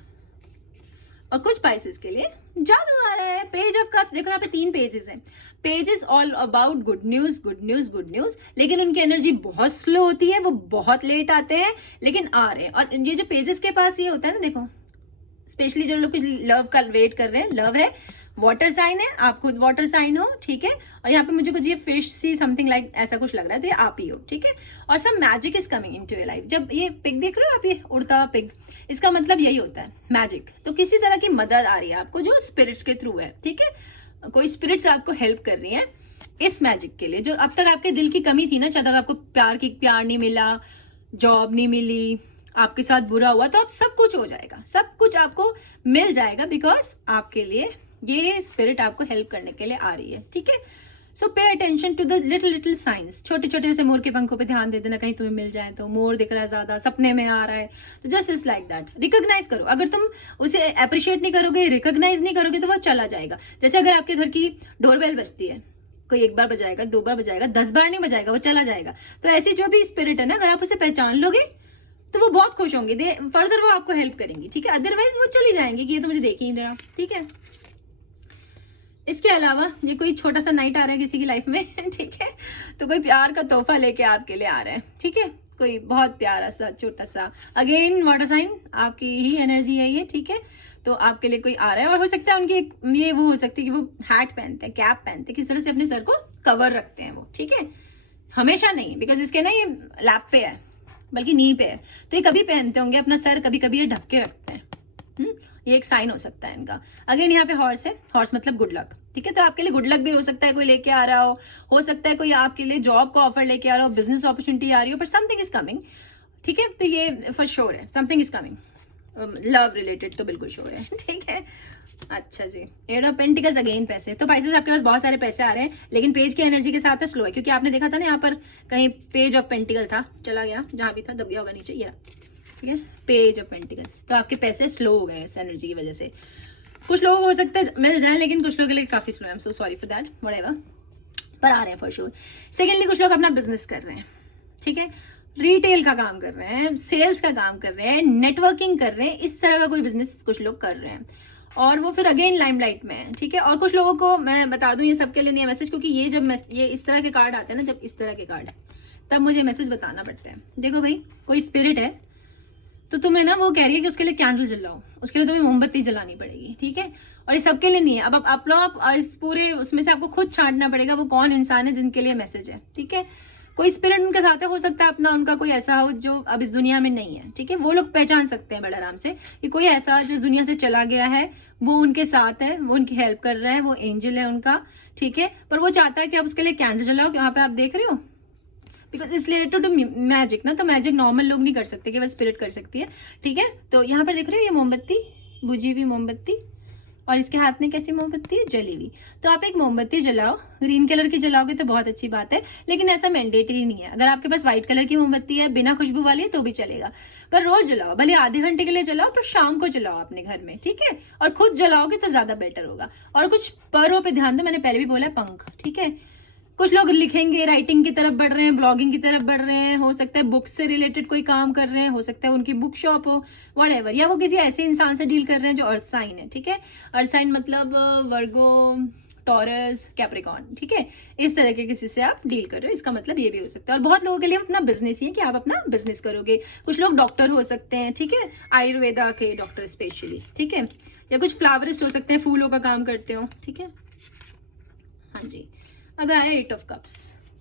और कुछ पाइसेस के लिए जादू आ रहा है, पेज ऑफ कप्स, देखो यहाँ पे 3 पेजेस हैं। Pages all about good news, good news, good news, लेकिन उनकी एनर्जी बहुत स्लो होती है, वो बहुत लेट आते हैं, लेकिन आ रहे हैं। और ये जो पेजेस के पास ये होता है ना, देखो स्पेशली जो लोग कुछ लव का वेट कर रहे हैं, लव है, वाटर साइन है, आप खुद वाटर साइन हो, ठीक है। और यहाँ पे मुझे कुछ ये फिश सी समथिंग लाइक ऐसा कुछ लग रहा है, तो ये आप ही हो, ठीक है। और सब magic is coming into your life. जब ये पिग देख रहे हो आप, ये उड़ता हुआ पिग, इसका मतलब यही होता है मैजिक। तो किसी तरह की मदद आ रही है आपको जो स्पिरिट्स के थ्रू है, ठीक है, कोई स्पिरिट्स आपको हेल्प कर रही है इस मैजिक के लिए। जो अब तक आपके दिल की कमी थी ना, चाहे आपको प्यार नहीं मिला, जॉब नहीं मिली, आपके साथ बुरा हुआ, तो अब सब कुछ हो जाएगा, सब कुछ आपको मिल जाएगा, बिकॉज आपके लिए ये स्पिरिट आपको हेल्प करने के लिए आ रही है, ठीक है। So pay attention to the little little science, छोटे छोटे से मोर के पंखों पे ध्यान दे देना, कहीं तुम्हें मिल जाए तो। मोर दिख रहा है ज्यादा, सपने में आ रहा है, तो just is like that, recognise करो। अगर तुम उसे अप्रिशिएट नहीं करोगे, रिकॉग्नाइज नहीं करोगे, तो वो चला जाएगा। जैसे अगर आपके घर की डोरबेल बजती है, कोई 1 बार बजाएगा, 2 बार बजाएगा, 10 बार नहीं बजाएगा, वो चला जाएगा। तो ऐसी जो भी स्पिरिट है ना, अगर आप उसे पहचान लोगे तो वो बहुत खुश होंगे, फर्दर वो आपको हेल्प करेंगी, ठीक है। अदरवाइज वो चली जाएंगी कि ये तो मुझे देख ही नहीं रहा, ठीक है। इसके अलावा ये कोई छोटा सा नाइट आ रहा है किसी की लाइफ में, ठीक है, तो कोई प्यार का तोहफा लेके आपके लिए आ रहा है, ठीक है, कोई बहुत प्यारा सा छोटा सा, अगेन वाटर साइन, आपकी ही एनर्जी है ये, ठीक है। तो आपके लिए कोई आ रहा है, और हो सकता है उनकी ये वो हो सकती है कि वो हैट पहनते हैं, कैप पहनते हैं, किस तरह से अपने सर को कवर रखते हैं वो, ठीक है। हमेशा नहीं, बिकॉज इसके ना ये लैप पे है, बल्कि नी पे है, तो ये कभी पहनते होंगे अपना सर, कभी कभी ये ढक के रखते हैं, ये एक साइन हो सकता है इनका। अगेन यहाँ पे हॉर्स है, हॉर्स मतलब गुड लक, ठीक है। तो आपके लिए गुड लक भी हो सकता है, कोई लेके आ रहा हो सकता है कोई आपके लिए जॉब का ऑफर लेके आ रहा हो, बिजनेस अपॉर्चुनिटी आ रही हो, पर समथिंग इज कमिंग, ठीक है। तो ये फॉर श्योर है, something is coming, love related तो बिल्कुल श्योर है, ठीक है। अच्छा जी, एट ऑफ पेंटिकल्स अगेन पैसे। तो पाइसेस आपके पास बहुत सारे पैसे आ रहे हैं, लेकिन पेज की एनर्जी के साथ स्लो है, क्योंकि आपने देखा था ना यहाँ पर कहीं पेज ऑफ पेंटिकल था, चला गया जहाँ भी था, दब गया होगा नीचे, ये ठीक है, पेज ऑफ पेंटिकल्स। तो आपके पैसे स्लो हो गए इस एनर्जी की वजह से। कुछ लोगों को हो सकता है मिल जाए, लेकिन कुछ लोगों के लिए काफी स्लो है, so sorry for that, whatever, पर आ रहे हैं फॉर श्योर। सेकेंडली कुछ लोग अपना बिजनेस कर रहे हैं, ठीक है, रिटेल का काम कर रहे हैं, सेल्स का काम कर रहे हैं, नेटवर्किंग कर रहे हैं, इस तरह का कोई बिजनेस कुछ लोग कर रहे हैं, और वो फिर अगेन लाइमलाइट में है, ठीक है। और कुछ लोगों को मैं बता दूं, ये सबके लिए नहीं है मैसेज, क्योंकि ये जब ये इस तरह के कार्ड आते हैं ना, जब इस तरह के कार्ड तब मुझे मैसेज बताना पड़ता है। देखो भाई, कोई स्पिरिट है तो तुम्हें ना वो कह रही है कि उसके लिए कैंडल जलाओ, उसके लिए तुम्हें मोमबत्ती जलानी पड़ेगी, ठीक है। और ये सबके लिए नहीं है। अब आप लोग इस पूरे उसमें से आपको खुद छांटना पड़ेगा वो कौन इंसान है जिनके लिए मैसेज है, ठीक है। कोई स्पिरिट उनके साथ है, हो सकता है अपना उनका कोई ऐसा हो जो अब इस दुनिया में नहीं है, ठीक है। वो लोग पहचान सकते हैं बड़े आराम से कि कोई ऐसा जो इस दुनिया से चला गया है, वो उनके साथ है, वो उनकी हेल्प कर रहा है, वो एंजल है उनका, ठीक है। पर वो चाहता है कि आप उसके लिए कैंडल जलाओ, यहाँ पे आप देख रहे हो, because it's related to magic ना, तो मैजिक नॉर्मल लोग नहीं कर सकते, केवल स्पिरिट कर सकती है, ठीक है। तो यहाँ पर देख रहे हो ये मोमबत्ती, बुझी हुई मोमबत्ती, और इसके हाथ में कैसी मोमबत्ती है, जली हुई। तो आप एक मोमबत्ती जलाओ, ग्रीन कलर की जलाओगे तो बहुत अच्छी बात है, लेकिन ऐसा मैंडेटरी नहीं है। अगर आपके पास व्हाइट कलर की मोमबत्ती है बिना खुशबू वाली तो भी चलेगा, पर रोज जलाओ, भले आधे घंटे के लिए जलाओ, पर शाम को जलाओ अपने घर में, ठीक है। और खुद जलाओगे तो ज्यादा बेटर होगा। और कुछ परों पे ध्यान दो, मैंने पहले भी बोला है, पंख, ठीक है। कुछ लोग लिखेंगे, राइटिंग की तरफ बढ़ रहे हैं, ब्लॉगिंग की तरफ बढ़ रहे हैं, हो सकता है बुक्स से रिलेटेड कोई काम कर रहे हैं, हो सकता है उनकी बुक शॉप हो, व्हाटएवर, या वो किसी ऐसे इंसान से डील कर रहे हैं जो अर्थ साइन है, ठीक है। अर्थ साइन मतलब वर्गो, टॉरस, कैप्रिकॉन, ठीक है। इस तरह के किसी से आप डील कर रहे हो, इसका मतलब ये भी हो सकता है। और बहुत लोगों के लिए अपना बिजनेस ही है कि आप अपना बिजनेस करोगे। कुछ लोग डॉक्टर हो सकते हैं, ठीक है, आयुर्वेदा के डॉक्टर स्पेशली, ठीक है, या कुछ फ्लावरिस्ट हो सकते हैं, फूलों का काम करते हो, ठीक है। हाँ जी, अब आया एट ऑफ कप्स,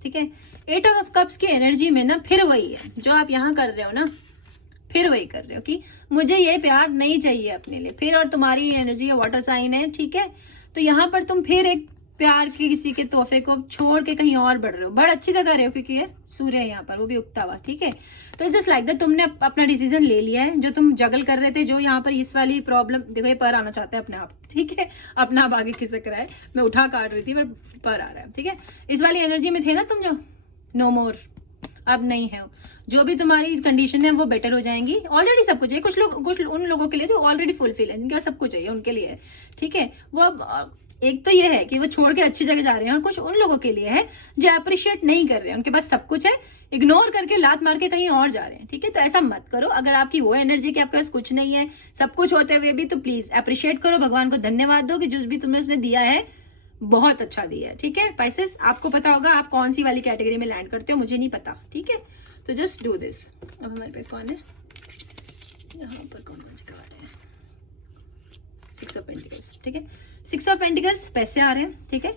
ठीक है। एट ऑफ कप्स की एनर्जी में ना फिर वही है जो आप यहाँ कर रहे हो ना, फिर वही कर रहे हो कि मुझे ये प्यार नहीं चाहिए अपने लिए, फिर, और तुम्हारी एनर्जी है वाटर साइन है, ठीक है। तो यहाँ पर तुम फिर एक प्यार के किसी के तोहफे को छोड़ के कहीं और बढ़ रहे हो, बड़ अच्छी जगह रहे हो, क्योंकि ये सूर्य है यहाँ पर, वो भी उगता हुआ, ठीक है। तो जस्ट लाइक दैट तुमने अपना डिसीजन ले लिया है, जो तुम जगल कर रहे थे, जो यहाँ पर इस वाली प्रॉब्लम, देखो ये पर आना चाहता है अपने आप, ठीक है, अपना आप आगे खिसक रहा है, मैं उठा काट रही थी पर आ रहा है, ठीक है। इस वाली एनर्जी में थे ना तुम, जो नो मोर, अब नहीं है। जो भी तुम्हारी कंडीशन है वो बेटर हो जाएंगी, ऑलरेडी सब कुछ है। कुछ उन लोगों के लिए जो ऑलरेडी फुलफिल है, जिनके पास सब कुछ है, उनके लिए है, ठीक है। वो अब एक तो ये है कि वो छोड़ के अच्छी जगह जा रहे हैं, और कुछ उन लोगों के लिए है जो अप्रिशिएट नहीं कर रहे हैं, उनके पास सब कुछ है, इग्नोर करके लात मार के कहीं और जा रहे हैं, ठीक है। तो ऐसा मत करो। अगर आपकी वो एनर्जी कि आपके पास कुछ नहीं है, सब कुछ होते हुए भी, तो प्लीज अप्रिशिएट करो, भगवान को धन्यवाद दो कि जो भी तुमने उसने दिया है बहुत अच्छा दिया है, ठीक है। पाइसेस, आपको पता होगा आप कौन सी वाली कैटेगरी में लैंड करते हो, मुझे नहीं पता, ठीक है। तो जस्ट डू दिस। अब हमारे पे कौन है यहाँ पर, कौन कौन से कार्ड है, 6 ऑफ पेंटिकल्स, ठीक है। 6 ऑफ पेंटिकल्स, पैसे आ रहे हैं, ठीक है।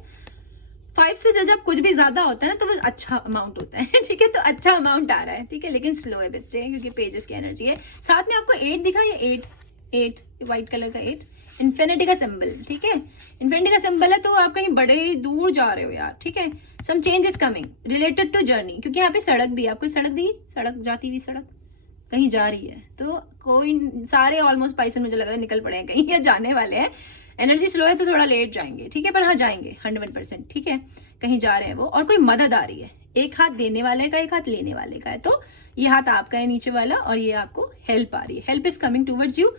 5 से जब कुछ भी ज्यादा होता है ना, तो वो अच्छा अमाउंट होता है, ठीक है। तो अच्छा अमाउंट आ रहा है, ठीक है, लेकिन स्लो है बच्चे, क्योंकि पेजेस की एनर्जी है। साथ में आपको 8 दिखा, ये 8 व्हाइट कलर का 8 इन्फिनिटी का सिंबल, ठीक है। इन्फिनिटी का सिंबल है, तो आप कहीं बड़े दूर जा रहे हो यार, ठीक है। Some change is coming related to journey, क्योंकि यहाँ पे सड़क भी है, आपको सड़क दी, सड़क जाती हुई सड़क कहीं जा रही है, तो कोई सारे ऑलमोस्ट पैसे मुझे लग रहा है निकल पड़े हैं कहीं, या जाने वाले हैं। एनर्जी स्लो है तो थोड़ा लेट जाएंगे, ठीक है, पर हाँ जाएंगे 100%, ठीक है। कहीं जा रहे हैं वो, और कोई मदद आ रही है, एक हाथ देने वाले का, एक हाथ लेने वाले का है। तो ये हाथ आपका है नीचे वाला, और ये आपको हेल्प आ रही है, help is coming towards you.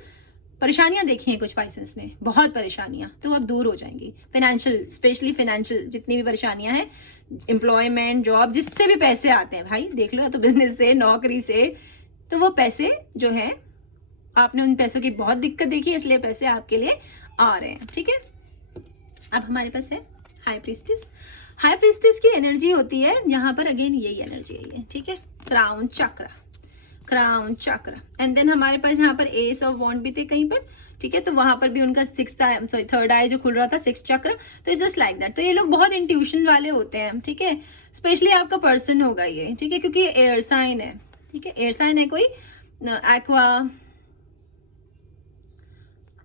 परेशानियां देखी हैं कुछ पाइसेंस ने, बहुत परेशानियां, तो अब दूर हो जाएंगी। फाइनेंशियल, स्पेशली फाइनेंशियल जितनी भी परेशानियां हैं, एम्प्लॉयमेंट, जॉब, जिससे भी पैसे आते हैं भाई, देख लो, तो बिजनेस से, नौकरी से, तो वो पैसे जो है, आपने उन पैसों की बहुत दिक्कत देखी, इसलिए पैसे आपके लिए आ रहे हैं, ठीक है। अब हमारे पास है हाई प्रीस्टिस। हाई प्रीस्टिस की एनर्जी होती है यहाँ पर, अगेन यही एनर्जी है, ठीक है। क्राउन चक्र, क्राउन चक्र, एंड देन हमारे पास यहाँ पर एस ऑफ वॉन्ड भी थे कहीं पर, ठीक है। तो वहां पर भी उनका थर्ड आई जो खुल रहा था, 6 चक्र। तो इट्स जस्ट लाइक दैट। तो ये लोग बहुत इंट्यूशन वाले होते हैं, ठीक है। स्पेशली आपका पर्सन होगा ये, ठीक है, क्योंकि एयर साइन है, ठीक है। एयर साइन है कोई, एक्वा,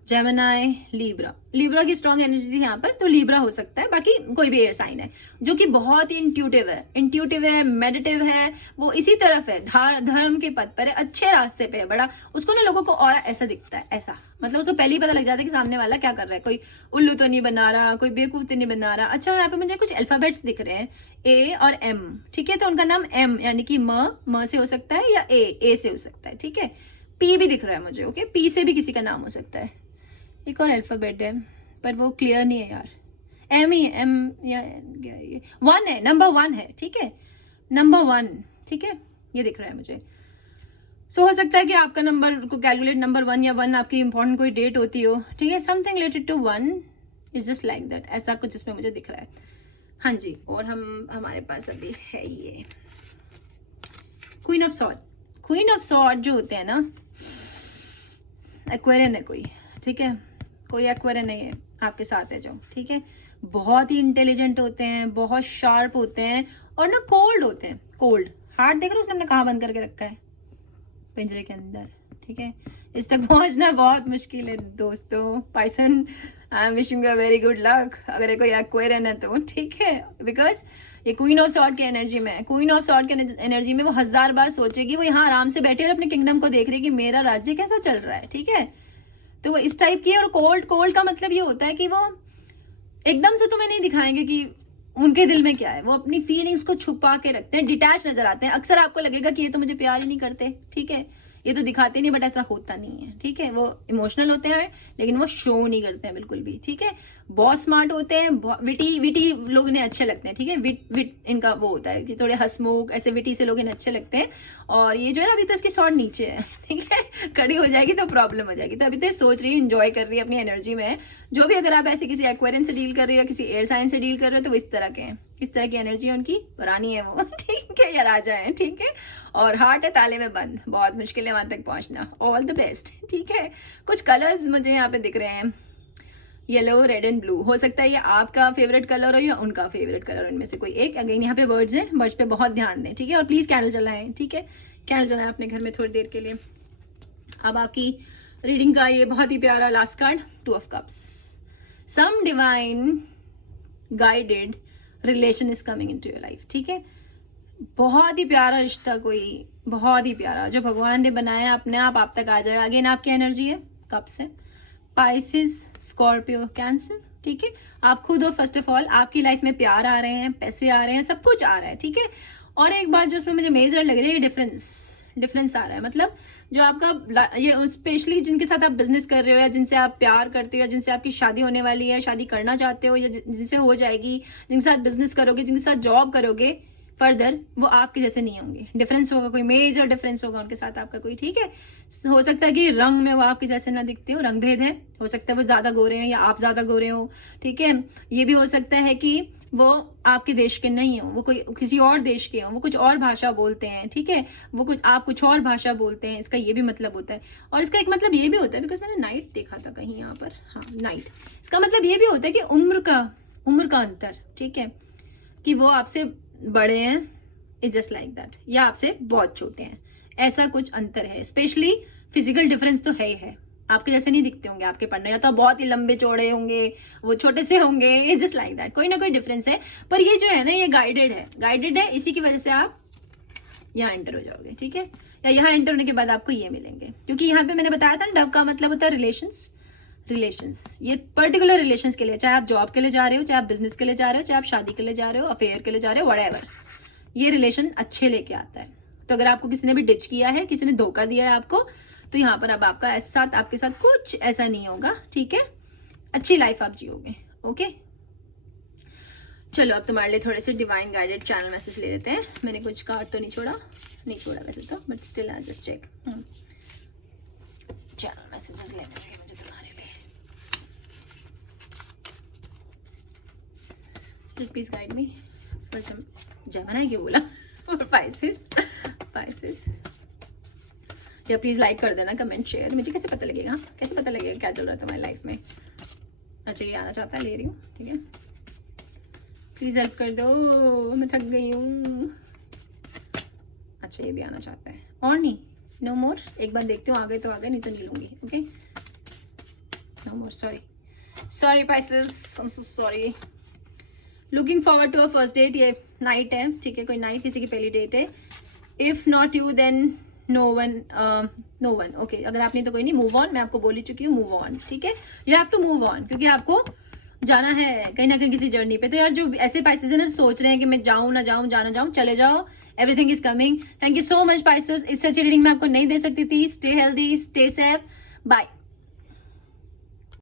जेमिनाई, लिब्रा। लिब्रा की स्ट्रॉन्ग एनर्जी थी यहाँ पर, तो लिब्रा हो सकता है। बाकी कोई भी एयर साइन है जो कि बहुत ही इंट्यूटिव है, मेडिटिव है, वो इसी तरफ है, धर्म के पथ पर है, अच्छे रास्ते पे है बड़ा। उसको ना लोगों को और ऐसा दिखता है, ऐसा मतलब उसको पहले ही पता लग जाता है कि सामने वाला क्या कर रहा है, कोई उल्लू तो नहीं बना रहा, कोई बेवकूफ तो नहीं बना रहा। अच्छा, यहाँ पे मुझे कुछ अल्फाबेट्स दिख रहे हैं, ए और एम, ठीक है। तो उनका नाम एम यानी कि म से हो सकता है, या ए से हो सकता है, ठीक है। पी भी दिख रहा है मुझे, ओके, पी से भी किसी का नाम हो सकता है। एक और अल्फाबेट है पर वो क्लियर नहीं है यार, एम ही, एम या ये 1 है, नंबर 1 है, ठीक है, नंबर 1, ठीक है, ये दिख रहा है मुझे। सो हो सकता है कि आपका नंबर को कैलकुलेट नंबर 1 या 1 आपकी इंपॉर्टेंट कोई डेट होती हो, ठीक है। Something related to 1 is just like that, ऐसा कुछ इसमें मुझे दिख रहा है। हाँ जी, और हमारे पास अभी है ये Queen of sword. Queen of sword जो होते हैं ना, एक्वेरियन है कोई, ठीक है, कोई एक्वेरियन नहीं है आपके साथ है जो, ठीक है। बहुत ही इंटेलिजेंट होते हैं, बहुत शार्प होते हैं, और ना कोल्ड होते हैं, कोल्ड। हार्ट देख रहे हो उसने हमने कहाँ बंद करके रखा है, पिंजरे के अंदर, ठीक है। इस तक पहुंचना बहुत मुश्किल है दोस्तों। Piscean, I am wishing you very good luck अगर कोई एक्वेरियन है तो, ठीक है। बिकॉज ये क्वीन ऑफ सॉर्ड की एनर्जी में है। क्वीन ऑफ सॉर्ड की एनर्जी में वो 1000 बार सोचेगी, वो यहाँ आराम से बैठी और अपने किंगडम को देख रही है कि मेरा राज्य कैसा चल रहा है, ठीक है। तो वो इस टाइप की है। और कोल्ड का मतलब ये होता है कि वो एकदम से तुम्हें नहीं दिखाएंगे कि उनके दिल में क्या है, वो अपनी फीलिंग्स को छुपा के रखते हैं, डिटैच नजर आते हैं। अक्सर आपको लगेगा कि ये तो मुझे प्यार ही नहीं करते, ठीक है, ये तो दिखाते नहीं, बट ऐसा होता नहीं है, ठीक है। वो इमोशनल होते हैं लेकिन वो शो नहीं करते हैं बिल्कुल भी, ठीक है। बहुत स्मार्ट होते हैं, विटी लोग इन्हें अच्छे लगते हैं, ठीक है। विट इनका वो होता है कि थोड़े हंसमुख, ऐसे विटी से लोग इन्हें अच्छे लगते हैं। और ये जो है ना, अभी तो इसकी शॉर्ट नीचे है, ठीक है, खड़ी हो जाएगी तो प्रॉब्लम हो जाएगी। तो अभी तो सोच रही है, इंजॉय कर रही है अपनी एनर्जी में। जो भी अगर आप ऐसे किसी एक्वेरियन से डील कर रहे हो या किसी एयर साइन से डील कर रहे हो, तो वो इस तरह के हैं, इस तरह की एनर्जी है उनकी, रानी है वो, ठीक है, या राजा है, ठीक है। और हार्ट है ताले में बंद, बहुत मुश्किल है वहां तक पहुंचना। ऑल द बेस्ट, ठीक है। कुछ कलर्स मुझे यहाँ पे दिख रहे हैं, येलो, रेड एंड ब्लू। हो सकता है ये आपका फेवरेट कलर हो या उनका फेवरेट कलर, इनमें से कोई एक। अगेन यहाँ पे वर्ड्स हैं, वर्ड्स पे बहुत ध्यान दें, ठीक है। और प्लीज कैंडल जलाएं, ठीक है, कैंडल जलाएं अपने घर में थोड़ी देर के लिए। अब आपकी रीडिंग का ये बहुत ही प्यारा last card, 2 of cups. Some divine guided relation is coming into your life, ठीक है। बहुत ही प्यारा रिश्ता, कोई बहुत ही प्यारा जो भगवान ने बनाया अपने आप तक आ जाएगा। अगेन आपकी एनर्जी है, कप्स है, पाइसिस, स्कॉर्पियो, कैंसर, ठीक है। आप खुद हो, फर्स्ट ऑफ ऑल आपकी लाइफ में प्यार आ रहे हैं, पैसे आ रहे हैं, सब कुछ आ रहा है, ठीक है। और एक बात जो उसमें मुझे मेजर लग रही है, डिफरेंस आ रहा है। मतलब जो आपका ये स्पेशली जिनके साथ आप बिजनेस कर रहे हो, या जिनसे आप प्यार करते हो, या जिनसे आपकी शादी होने वाली है, शादी करना चाहते हो, या जिनसे हो जाएगी, जिनके साथ बिजनेस करोगे, जिनके साथ जॉब करोगे फर्दर, वो आपके जैसे नहीं होंगे। डिफरेंस होगा, कोई मेजर डिफरेंस होगा उनके साथ आपका कोई, ठीक है। हो सकता है कि रंग में वो आपके जैसे ना दिखते हो, रंग भेद है, हो सकता है वो ज्यादा गोरे हैं या आप ज्यादा गोरे हो, ठीक है। ये भी हो सकता है कि वो आपके देश के नहीं हो, वो कोई किसी और देश के हो, वो कुछ और भाषा बोलते हैं, ठीक है, आप कुछ और भाषा बोलते हैं, इसका ये भी मतलब होता है। और इसका एक मतलब ये भी होता है, बिकॉज मैंने नाइट देखा था कहीं यहाँ पर, हाँ नाइट, इसका मतलब ये भी होता है कि उम्र का अंतर, ठीक है, कि वो आपसे बड़े हैं, इट्स जस्ट लाइक दैट, या आपसे बहुत छोटे हैं, ऐसा कुछ अंतर है। स्पेशली फिजिकल डिफरेंस तो है ही है, आपके जैसे नहीं दिखते होंगे आपके पार्टनर, या तो बहुत ही लंबे चौड़े होंगे, वो छोटे से होंगे, इट्स जस्ट लाइक दैट, कोई ना कोई डिफरेंस है। पर ये जो है ना, ये गाइडेड है, इसी की वजह से आप यहाँ एंटर हो जाओगे, ठीक है। या यहाँ एंटर होने के बाद आपको ये मिलेंगे, क्योंकि यहाँ पे मैंने बताया था डव का मतलब होता है रिलेशंस, ये पर्टिकुलर रिलेशंस के लिए, चाहे आप जॉब के लिए जा रहे हो, चाहे आप बिजनेस के लिए जा रहे हो, चाहे आप शादी के लिए जा रहे हो, अफेयर के लिए जा रहे हो, व्हाटएवर, ये रिलेशन अच्छे लेके आता है। तो अगर आपको किसी ने भी डिच किया है, किसी ने धोखा दिया है आपको, तो यहाँ पर अब आपके साथ कुछ ऐसा नहीं होगा, ठीक है। अच्छी लाइफ आप जियोगे, ओके। चलो अब तुम्हारे लिए थोड़े से डिवाइन गाइडेड चैनल मैसेज ले लेते हैं। मैंने कुछ कार्ड तो नहीं छोड़ा वैसे तो, but still I just check. Channel messages लेने होंगे मुझे तुम्हारे लिए। Please guide me. जेमिनी क्यों बोला, और पाइसिस, या प्लीज लाइक कर देना, कमेंट शेयर। मुझे कैसे पता लगेगा क्या चल रहा है तुम्हारी लाइफ में। अच्छा ये आना चाहता है, ले रही हूँ, ठीक है। प्लीज हेल्प कर दो, मैं थक गई हूँ। अच्छा ये भी आना चाहता है, और नहीं, नो मोर। एक बार देखती हूँ, आ गए तो आ गए, नहीं तो नहीं लूंगी, okay. no more. Sorry Pisces, I'm so sorry. Looking forward to a first date. ये नाइट है, ठीक है, कोई नाइट किसी की पहली डेट है. If not you then no one. Okay, अगर आप नहीं तो कोई नहीं, मूव ऑन. मैं आपको बोल ही चुकी हूँ, मूव ऑन. ठीक है, you have to move on, क्योंकि आपको जाना है कहीं ना कहीं किसी जर्नी पे. तो यार जो ऐसे पाइसेस है ना, सोच रहे हैं कि मैं जाऊँ ना जाऊँ, जाना जाऊँ, चले जाओ. Everything is coming. Thank you so much pieces. इससे अच्छी रीडिंग मैं आपको नहीं दे सकती थी. Stay healthy, stay safe, bye.